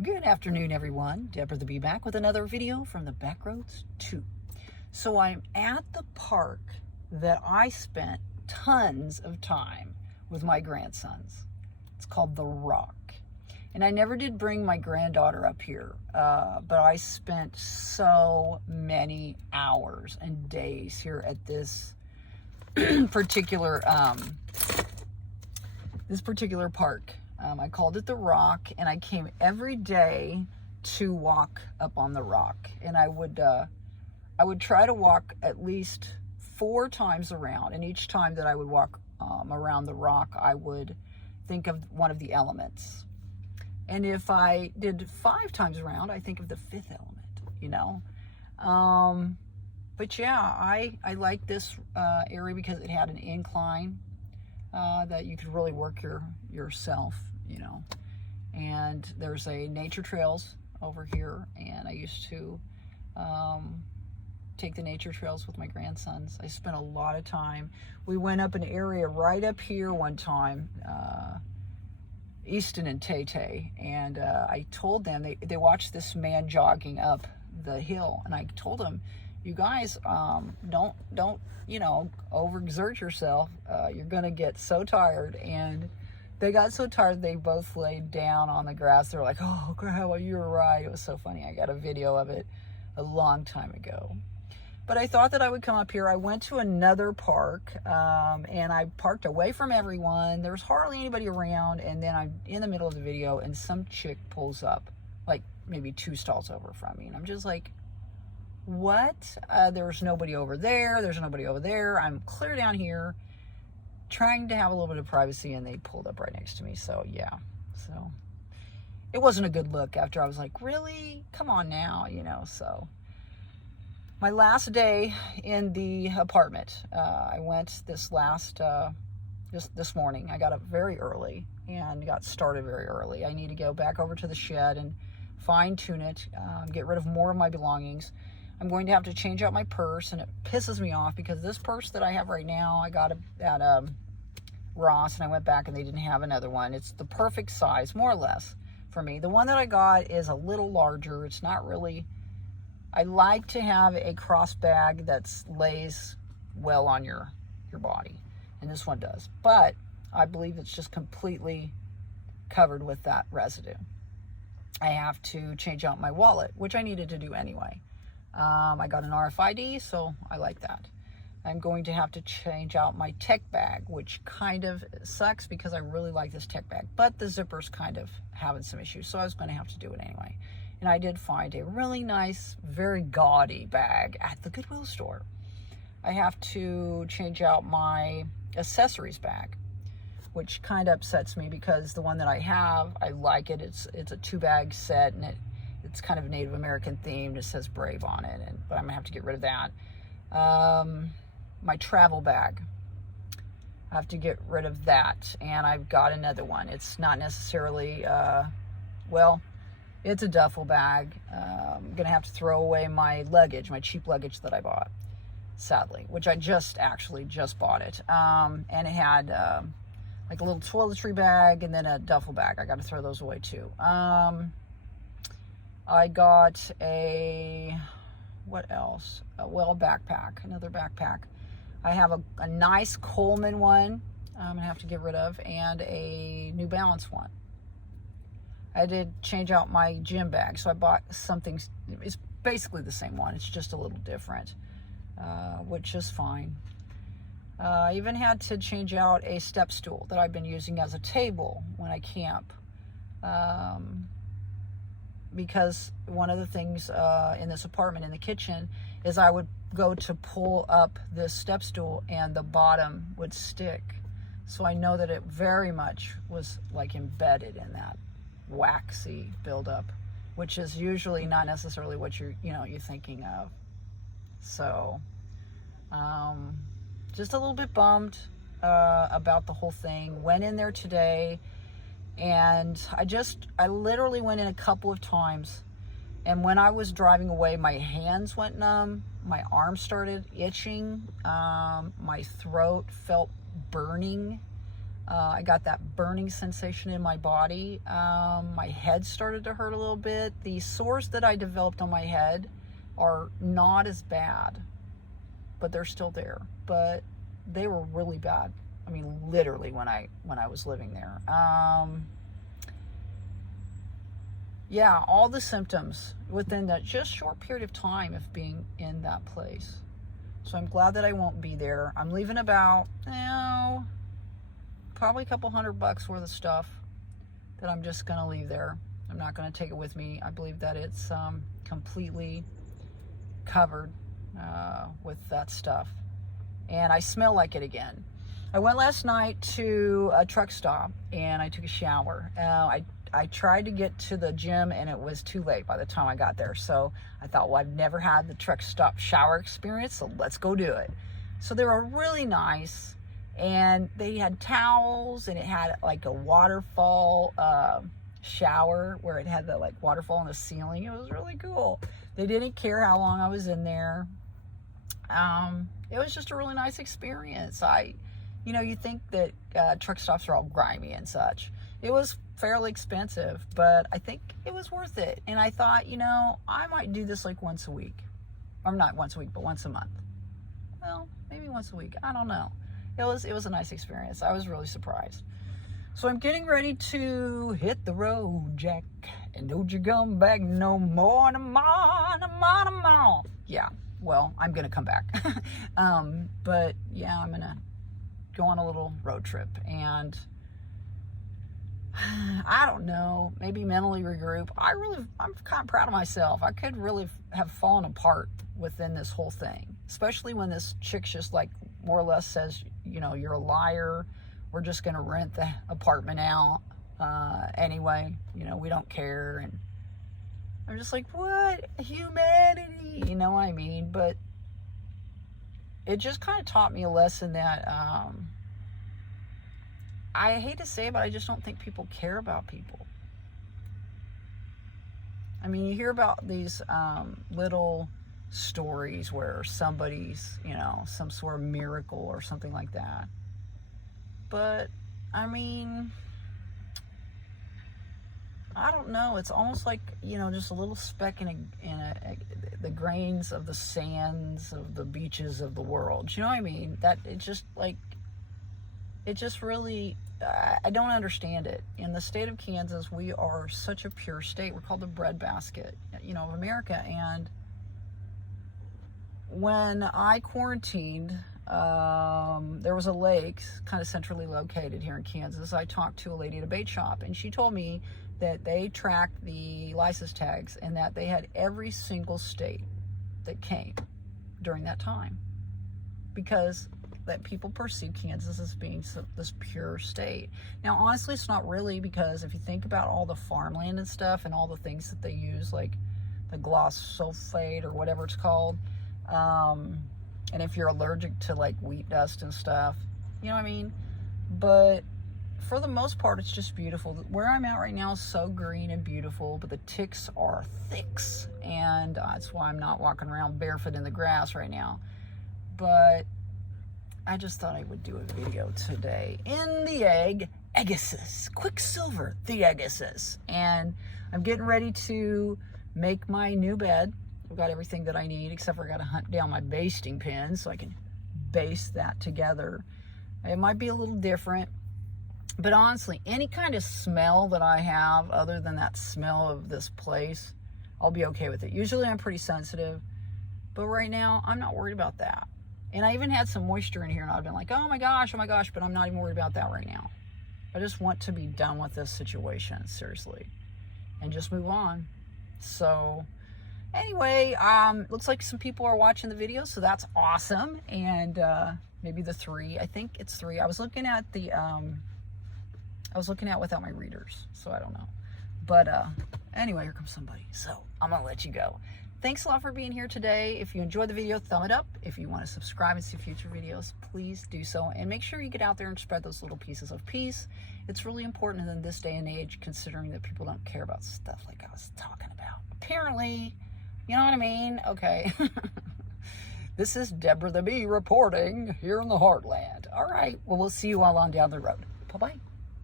Good afternoon, everyone. Deborah the Bee back with another video from the Backroads 2. So I'm at the park that I spent tons of time with my grandsons. It's called The Rock. And I never did bring my granddaughter up here, but I spent so many hours and days here at this particular park. I called it The Rock, and I came every day to walk up on the rock. And I would try to walk at least 4 times around, and each time that I would walk around the rock, I would think of one of the elements. And if I did 5 times around, I think of the 5th element, But yeah, I like this area because it had an incline that you could really work yourself, And there's a nature trails over here, and I used to take the nature trails with my grandsons. I spent a lot of time. We went up an area right up here one time, Easton and Tay, and I told them, they watched this man jogging up the hill, and I told them, you guys, don't overexert yourself. You're gonna get so tired. And they got so tired they both laid down on the grass. They're like, oh, Grandma, you were right. It was so funny. I got a video of it a long time ago. But I thought that I would come up here. I went to another park, and I parked away from everyone. There's hardly anybody around, and then I'm in the middle of the video, and some chick pulls up, like maybe 2 stalls over from me, and I'm just like, what? There's nobody over there. There's nobody over there. I'm clear down here trying to have a little bit of privacy, and they pulled up right next to me. So yeah, so it wasn't a good look after I was like, really? Come on now, so. My last day in the apartment, I went this morning. I got up very early and got started very early. I need to go back over to the shed and fine tune it, get rid of more of my belongings. I'm going to have to change out my purse, and it pisses me off because this purse that I have right now, I got at Ross, and I went back and they didn't have another one. It's the perfect size, more or less, for me. The one that I got is a little larger. It's not really... I like to have a cross bag that lays well on your body, and this one does. But I believe it's just completely covered with that residue. I have to change out my wallet, which I needed to do anyway. I got an RFID, so I like that. I'm going to have to change out my tech bag, which kind of sucks because I really like this tech bag, but the zipper's kind of having some issues, so I was going to have to do it anyway. And I did find a really nice, very gaudy bag at the Goodwill store. I have to change out my accessories bag, which kind of upsets me because the one that I have, I like it. It's a 2-bag set, and it's kind of Native American themed. It says Brave on it, but I'm gonna have to get rid of that. My travel bag, I have to get rid of that, and I've got another one. It's not necessarily, it's a duffel bag. I'm gonna have to throw away my luggage, my cheap luggage that I bought, sadly, which I just bought it. And it had like a little toiletry bag and then a duffel bag. I got to throw those away too. I got what else? A backpack, another backpack. I have a nice Coleman one I'm gonna have to get rid of, and a New Balance one. I did change out my gym bag, so I bought something. It's basically the same one. It's just a little different, which is fine. I even had to change out a step stool that I've been using as a table when I camp. Because one of the things in this apartment, in the kitchen, is I would go to pull up this step stool and the bottom would stick. So I know that it very much was like embedded in that waxy buildup, which is usually not necessarily what you're thinking of. So just a little bit bummed about the whole thing. Went in there today, and I literally went in a couple of times, and when I was driving away, my hands went numb, my arms started itching, my throat felt burning. I got that burning sensation in my body. My head started to hurt a little bit. The sores that I developed on my head are not as bad, but they're still there. But they were really bad. I mean, literally when I was living there. Yeah, all the symptoms within that just short period of time of being in that place. So I'm glad that I won't be there. I'm leaving about, probably a couple $100 worth of stuff that I'm just going to leave there. I'm not going to take it with me. I believe that it's completely covered with that stuff. And I smell like it again. I went last night to a truck stop and I took a shower. I tried to get to the gym and it was too late by the time I got there. So I thought, well, I've never had the truck stop shower experience, so let's go do it. So they were really nice, and they had towels, and it had like a waterfall shower where it had the like waterfall on the ceiling. It was really cool. They didn't care how long I was in there. It was just a really nice experience. You think that truck stops are all grimy and such. It was fairly expensive, but I think it was worth it. And I thought, I might do this like once a week. Or not once a week, but once a month. Well, maybe once a week. I don't know. It was a nice experience. I was really surprised. So I'm getting ready to hit the road, Jack. And don't you come back no more, no more, no more, no more. Yeah, well, I'm going to come back. But yeah, I'm going to go on a little road trip. And I don't know, maybe mentally regroup. I'm kind of proud of myself. I could really have fallen apart within this whole thing, especially when this chick just like more or less says, you're a liar. We're just going to rent the apartment out anyway. We don't care. And I'm just like, what? Humanity? You know what I mean? But it just kind of taught me a lesson that I hate to say it, but I just don't think people care about people. I mean, you hear about these little stories where somebody's, some sort of miracle or something like that. But, I mean, I don't know. It's almost like, just a little speck in the grains of the sands of the beaches of the world. You know what I mean? That it's just like, it just really, I don't understand it. In the state of Kansas, we are such a pure state. We're called the breadbasket, of America. And when I quarantined, there was a lake kind of centrally located here in Kansas. I talked to a lady at a bait shop, and she told me that they tracked the license tags and that they had every single state that came during that time, because that people perceive Kansas as being this pure state. Now, honestly, it's not really, because if you think about all the farmland and stuff and all the things that they use, like the glyphosate or whatever it's called, and if you're allergic to like wheat dust and stuff, you know what I mean? But for the most part, it's just beautiful. Where I'm at right now is so green and beautiful, but the ticks are thicks, and that's why I'm not walking around barefoot in the grass right now. But I just thought I would do a video today in the Agassiz, Quicksilver, the Agassiz. And I'm getting ready to make my new bed. I've got everything that I need, except for I got to hunt down my basting pin so I can baste that together. It might be a little different, but honestly, any kind of smell that I have other than that smell of this place, I'll be okay with it. Usually I'm pretty sensitive, but right now I'm not worried about that. And I even had some moisture in here, and I've been like, oh my gosh, but I'm not even worried about that right now. I just want to be done with this situation, seriously, and just move on. So anyway, looks like some people are watching the video, so that's awesome. And maybe the 3, I think it's 3. I was looking at without my readers, so I don't know. But anyway, here comes somebody, so I'm gonna let you go. Thanks a lot for being here today. If you enjoyed the video, thumb it up. If you want to subscribe and see future videos, please do so. And make sure you get out there and spread those little pieces of peace. It's really important in this day and age, considering that people don't care about stuff like I was talking about. Apparently, you know what I mean? Okay. This is Deborah the Bee reporting here in the Heartland. All right, well, we'll see you all on down the road. Bye-bye.